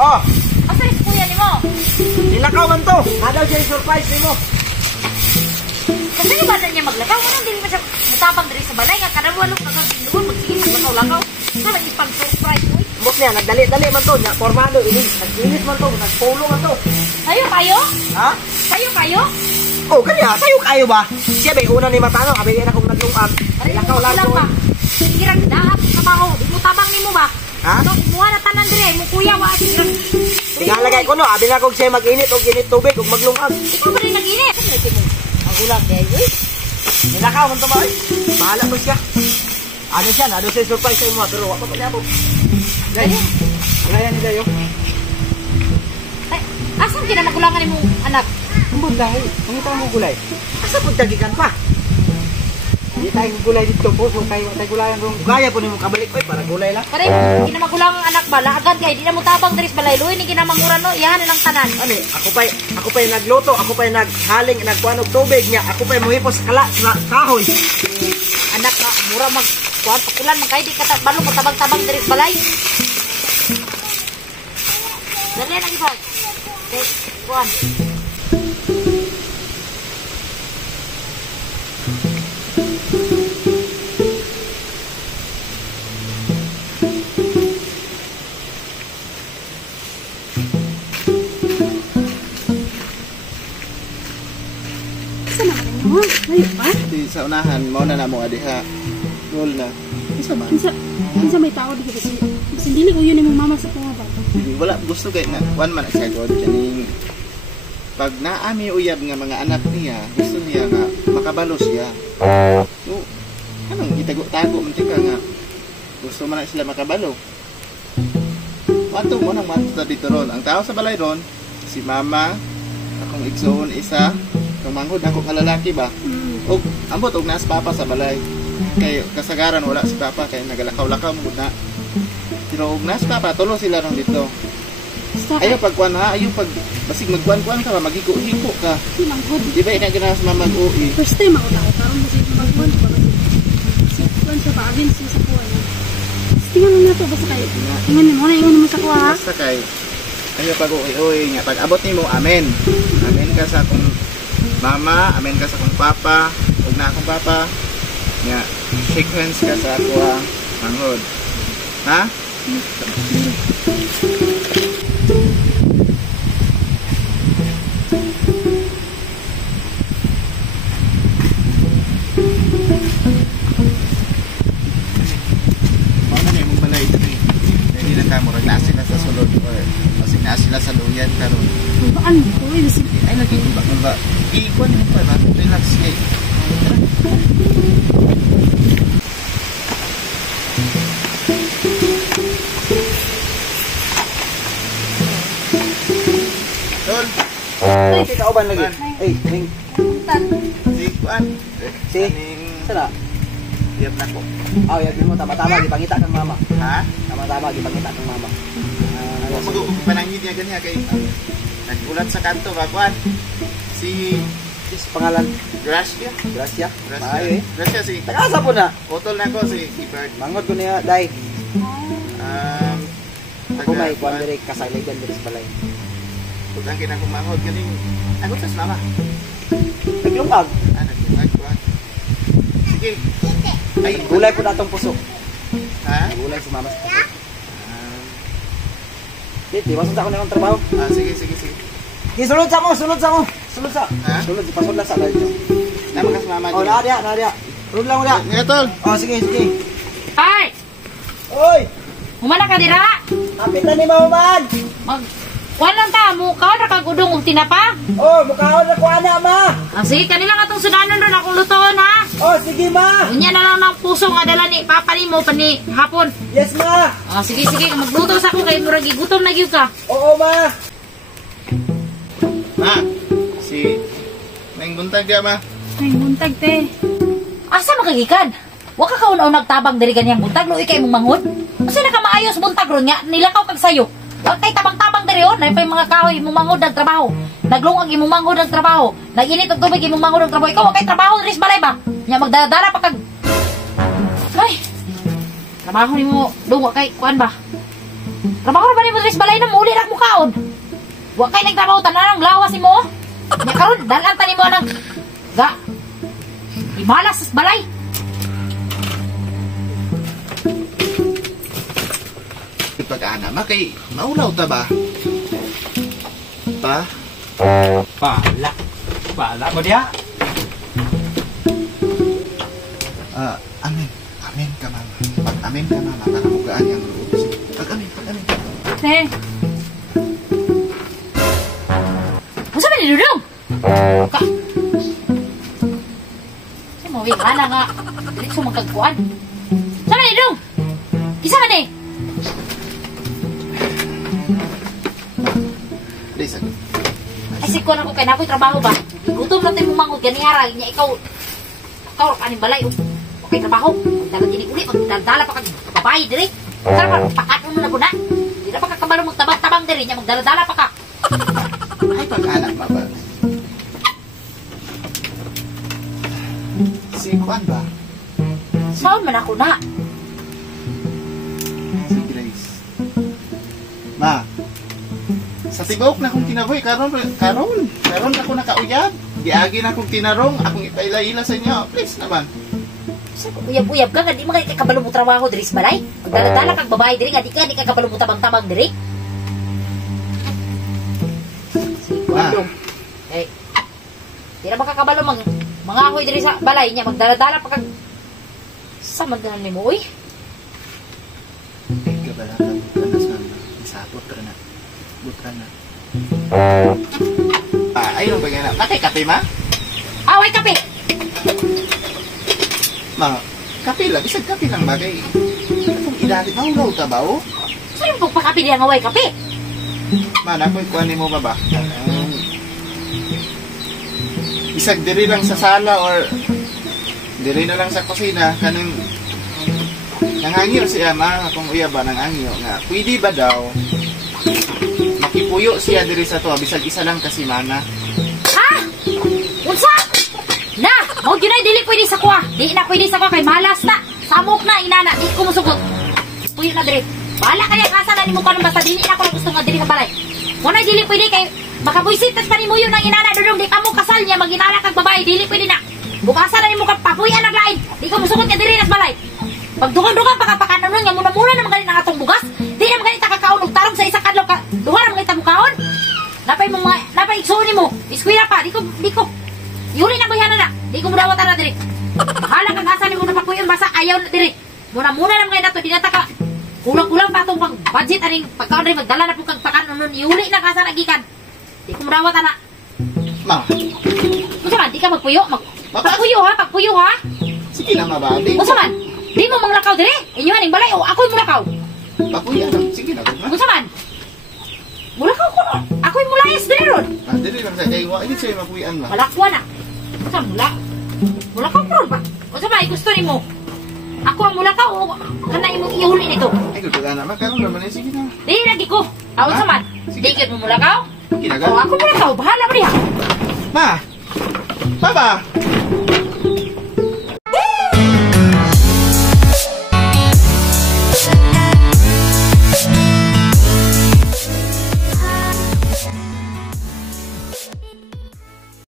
Oh, Asa rin kuya ni mo? nilakaw man to. Nadaw siya yung surprise ni mo. Kasi yung bata niya maglakaw. Anong dili man siya matabang diri sa balay. Nga kanawalong kagaginuon. Magsige maglakaw-lakaw. Ito lang ipag-surprise mo. Bok niya, nagdali-dali man to. Formado, nag-inis man to. Nagpolo man to. Kayo kayo? Ha? Kayo kayo? Oh, kanya, tayo kayo ba? Siya ba, una ni Matano, abigay na kong naglungag. Nilakaw lang ba? Girang dahat sa baho. Di mo tabang ni mo ba? Ha? Ano, kumuha na tanan dire. Mo kuya wa. Tingalagay ko no, abi na kong siya mag-init o ginit tubig o maglungag. Ikaw ba rin nag-init? Ang ulang kaya, nilakaw man to ba? Bahala mo siya. Ano siya, nado siya surprise sa imo, pero wako pa niya po. Guys, alayan ni Dayo. Ay, asan kinamagulangan ni mong anak? Ambot dahil, pangita mo gulay. Asa po dagigan pa? Hindi tayong gulay dito po, so kayo tayo gulayan kung gaya po ni mo kabalik ko para gulay lang. Pare, kinamagulangan anak ba? Laagad kay di na mo tabang diris balay. Luoy ni kinamanguran no, iyan lang tanan. Ano ako pa yung nagluto, ako pa yung naghaling, nagkuanog tubig niya, ako pa yung muhipos sa kahoy. Anak na, mura mag kuan pakulan man kay di ka balong matabang-tabang diris balay. Dali na gibag. Kuan. Sa unahan mo na namo adiha roll na Kinsa may tao dito kasi dili ko yun yung mama sa kuha ba. wala gusto kay nga one man siya god kaning pag naami uyab nga mga anak niya gusto niya nga makabalo siya so anong itago-tago man tika nga gusto man na sila makabalo wato mo nang mato dito ron ang tao sa balay ron si mama akong igsoon isa kung manghod ako nga lalaki ba og ambot og nas papa sa balay kay kasagaran wala si papa kay nagalakaw-lakaw mo na pero og nas papa tulo sila nang dito ayo pagkuan ha ayo pag basig magkuan-kuan ka magigo-higo ka Si manghod. di ba ina gina sa mamag-ui First time ako tao karon mo sa magkuan ba kasi. Si kuan sa bagin sa kuha na. Tingnan mo na to basta kay. Ingon mo sa kuha ha. basta kay ayo pag ui nga pag abot nimo amen amen ka sa akong mama amen ka sa akong papa ug na akong papa nga shake hands ka sa ako manghod ha hindi na ka murag na sila sa sulod or masig na sila sa luyan karon Baan ko ay lagi ba ikuan mo pa ba relax kay Tol Ay, kauban lagi. Ay, ning si kuan si sala. tiap na ko Oh, yagi mo tama-tama gipangita kang mama. ha Tama-tama gipangita kang mama. Ako panangin niya ganyan kay nagulat sa kanto ba kuan si Is pangalan Gracia Gracia. Ay, Gracia si tagasa po na. Otol na ko si Ibert Mangot ko niya dai. Ako may kuan taga dire kasaligan dire sa balay. pag ang kinakumangod galing ako sa mama Naglungag. nagkuhan sige ay Gulay po natong puso. ha Gulay si mama sa puso. Di masuk sa ako ng trabaho. sige Sulod sa mo, sulod sa mo. Sulod sa. Ha? Sulod di pasod lang sa balay. nama kas mama Oh, na dia. Sulod lang udah. nga tol Oh, sige. Ay, Oy, humana ka dira. kapitan ni Mahuman. Mag walang ta mo ka ra kag udong og tinapa. Oh, mukhaon na ko ana ma. Sige, kanila nga tong sudanon ron akong lutoon ha. Oh, sige ma. Unya na lang ng puso nga dala ni papa nimo pani hapon. Yes ma. Sige, magluto sa ako kay murag gutom na gyud ka. Oo ma. ma si nang buntag ya ma Ay muntag te. Asa makagikan? Wa ka kaunaw nagtabang diri ganyang buntag luoy kay mong manghod. Asa na ka maayos buntag ron nga nilakaw kag sayo. Wa kay tabang-tabang diri on, nay pa yung mga kahoy imong manghod nag trabaho. Naglungag imong manghod nag trabaho. Naginit og tubig imong manghod nag trabaho. Ikaw wa kay trabaho diri sa balay ba? Nya magdadara pa kag Ay. Trabaho nimo dungo kay kuan ba? Trabaho na ba ni mo diri sa balay na muli ra mo kaon? Wa kay nagtrabaho tanan ang lawas mo. Nya karon dalan tani mo nang ga. Imalas sa balay. Pag-ana, makay, maulaw ta ba? Pa? Pala. Pala mo diya. Amin. Amin ka, mama. Pag-amin ka, mama, para mugaan yung loob. Pag-amin. Neng. Masa ba ni Dudong? Ka. Sa mo wi ana nga. Dili sa magkagkuan. Sa ni Dudong? Kisa man eh. Please, Ay sikon ako kay nakoy trabaho ba? Gutom na tayo mong mangod ganihara nya ikaw kaning balay okay trabaho. Dapat ini uli magdala pa kag babae diri. Tara pakat mo na guna. Di na pa kakabalo magtabang-tabang diri nya magdala-dala pa ka. ay pag-anak, mama. Si Juan ba? Saan man ako na? Si Grace. Ma, sa tibok na akong kinaboy, karon ako nakauyab. Giagi na akong tinarong, akong ipaila-ila sa inyo. Please naman. Sa uyab-uyab ka nga di mo kay kabalo mo trabaho diri sa balay. Magdala-dala kag babae diri nga di ka kabalo mo tabang-tabang diri. Walo. Eh. Di na makakabalo mga ahoy diri sa balay niya magdala-dala pa kag sa magdanan nimo uy. Kabalatan, kanas na. Isapot ka na. Butra na. Ayun ba nga na? Kape, ma? Away kape. Ma, kape lang. Isang kape lang bagay. Itong ilalim, maulaw ka ba, oh? Saan mo pagpakape diyan away kape? Ma, nakoy kuhanin mo ba ba? Isag diri lang sa sala or diri na lang sa kusina kanang nangangyo siya ma kung uya ba nangangyo nga pwede ba daw makipuyo siya diri sa to bisag isa lang kasi mana. Ha? Unsa? Na, mo gyud ay dili pwede sa kwa. Di na pwede sa kwa kay malas na. Samok na inana, di ko musugot. Puyo na diri. Bala kaya asa na nimo kanon basta dili na ko gusto nga diri sa balay. Mo na dili pwede kay makabuisit tas panimuyo nang inana dudong di kamo kasal niya maginana kag babae dili pwede na. Bukasan na nimo kag papuyan ang lain. Di ko musugot nga diri nas balay. Pag dugang-dugang pakapakanon nga muna-muna na magaling ang atong bugas. Di na magaling ta kakaon og tarong sa isa kadlaw ka. Duha na magaling ta mukaon. Napay igsuon nimo. Iskwela pa, di ko yuli na bayana na. Di ko mudawat na diri. Hala kag asa nimo napapuyon basta ayaw na diri. Muna-muna na magaling nato di na ta ka. Kulang-kulang pa itong budget aning pagkaon rin magdala na po kang pakanon nun. Yuli na kasa nagikan. Di ko mudawat na. Ma, Unsa man, di ka magpuyo? Pagpuyo ha? sige lang mababi. Unsa man? Di mo manglakaw dire? Inyo haning balay o ako'y mulakaw? Papuya lang, sige lang ma. Unsa man? Mulakaw ko. Ako'y mulayas dire ron. Dili lang sa kay wa ini siya mapuyan ma. Malakwa na. Unsa mulakaw ko ron ba? Unsa man gusto nimo? Ako ang mulakaw o kana imong ihuli nito? Ay gud ana makaron naman sige na. Di lagi ko. Unsa man? Sige. Di gyud mo mulakaw? Kinaga. O ako mulakaw, bahala mo diha. Ma. Baba.